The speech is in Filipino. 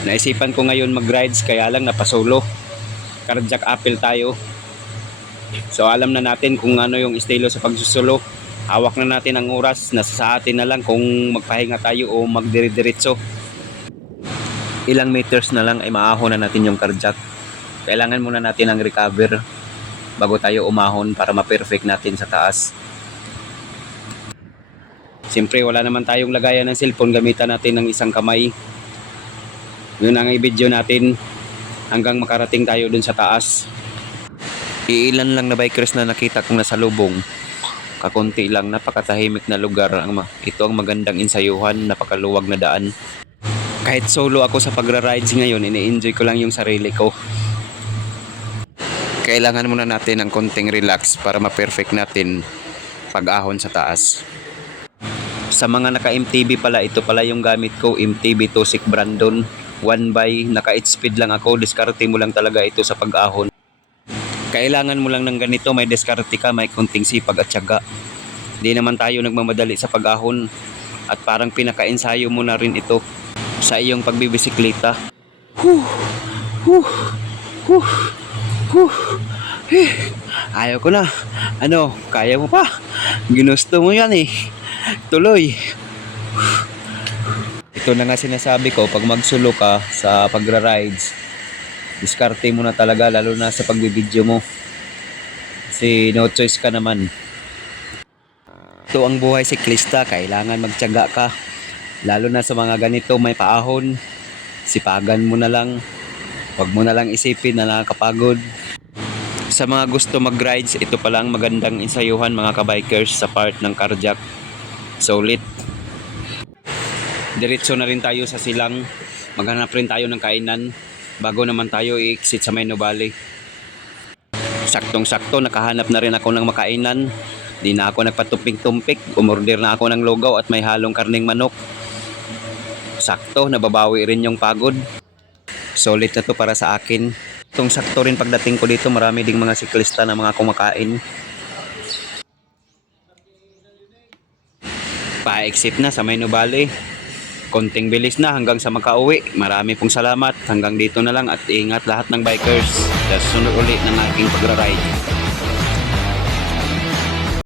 Naisipan ko ngayon mag-rides kaya lang napasolo. Cardiac apple tayo. So alam na natin kung ano yung estilo sa pagsusulo. Hawak na natin ang oras, nasa sa atin na lang kung magpahinga tayo o magdire-diretso. Ilang meters na lang ay maahon na natin yung cardiac. Kailangan muna natin ang recover bago tayo umahon para ma-perfect natin sa taas. Siyempre wala naman tayong lagayan ng cellphone, gamitan natin ng isang kamay. Yun ang i-video natin hanggang makarating tayo dun sa taas. Iilan lang na bikers na nakita kong nasa lubong. Kakunti lang, napakatahimik na lugar. Ito ang magandang insayuhan, napakaluwag na daan. Kahit solo ako sa pagra-rides ngayon, ini-enjoy ko lang yung sarili ko. Kailangan muna natin ng konting relax para ma-perfect natin pag-ahon sa taas. Sa mga naka-MTB pala, ito pala yung gamit ko, MTB Tosik Brandon 1x, naka-8 speed lang ako, diskarte mo lang talaga ito sa pag-ahon. Kailangan mo lang ng ganito, may diskarte ka, may konting sipag at tiyaga. Hindi naman tayo nagmamadali sa pag-ahon at parang pinaka-ensayo mo na rin ito sa iyong pagbibisikleta. Ayaw ko na. Ano, kaya mo pa? Ginusto mo yan eh. Tuloy. Ito na nga sinasabi ko, pag magsulo ka sa pagra-rides, diskarte mo na talaga, lalo na sa pagbibideo mo. Kasi no choice ka naman. Ito ang buhay siklista, kailangan magtiyaga ka. Lalo na sa mga ganito may paahon, sipagan mo na lang. Huwag mo na lang isipin na nakakapagod. Sa mga gusto mag-rides, ito pala ang magandang insayuhan mga kabikers sa part ng cardiac. Solid. Diretso na rin tayo sa silang. Maghanap rin tayo ng kainan bago naman tayo i-exit sa Maino Valley. Saktong-sakto, nakahanap na rin ako ng makainan. Di na ako nagpatumpik-tumpik. Umorder na ako ng lugaw at may halong karneng manok. Sakto, nababawi rin yung pagod. Solid na to para sa akin. Itong sakto rin pagdating ko dito, marami ding mga siklista na mga kumakain. Pa-exit na sa Maino Valley. Konting bilis na hanggang sa makauwi. Marami pong salamat. Hanggang dito na lang at ingat lahat ng bikers. Sa sunod ulit ng aking pagra-ride.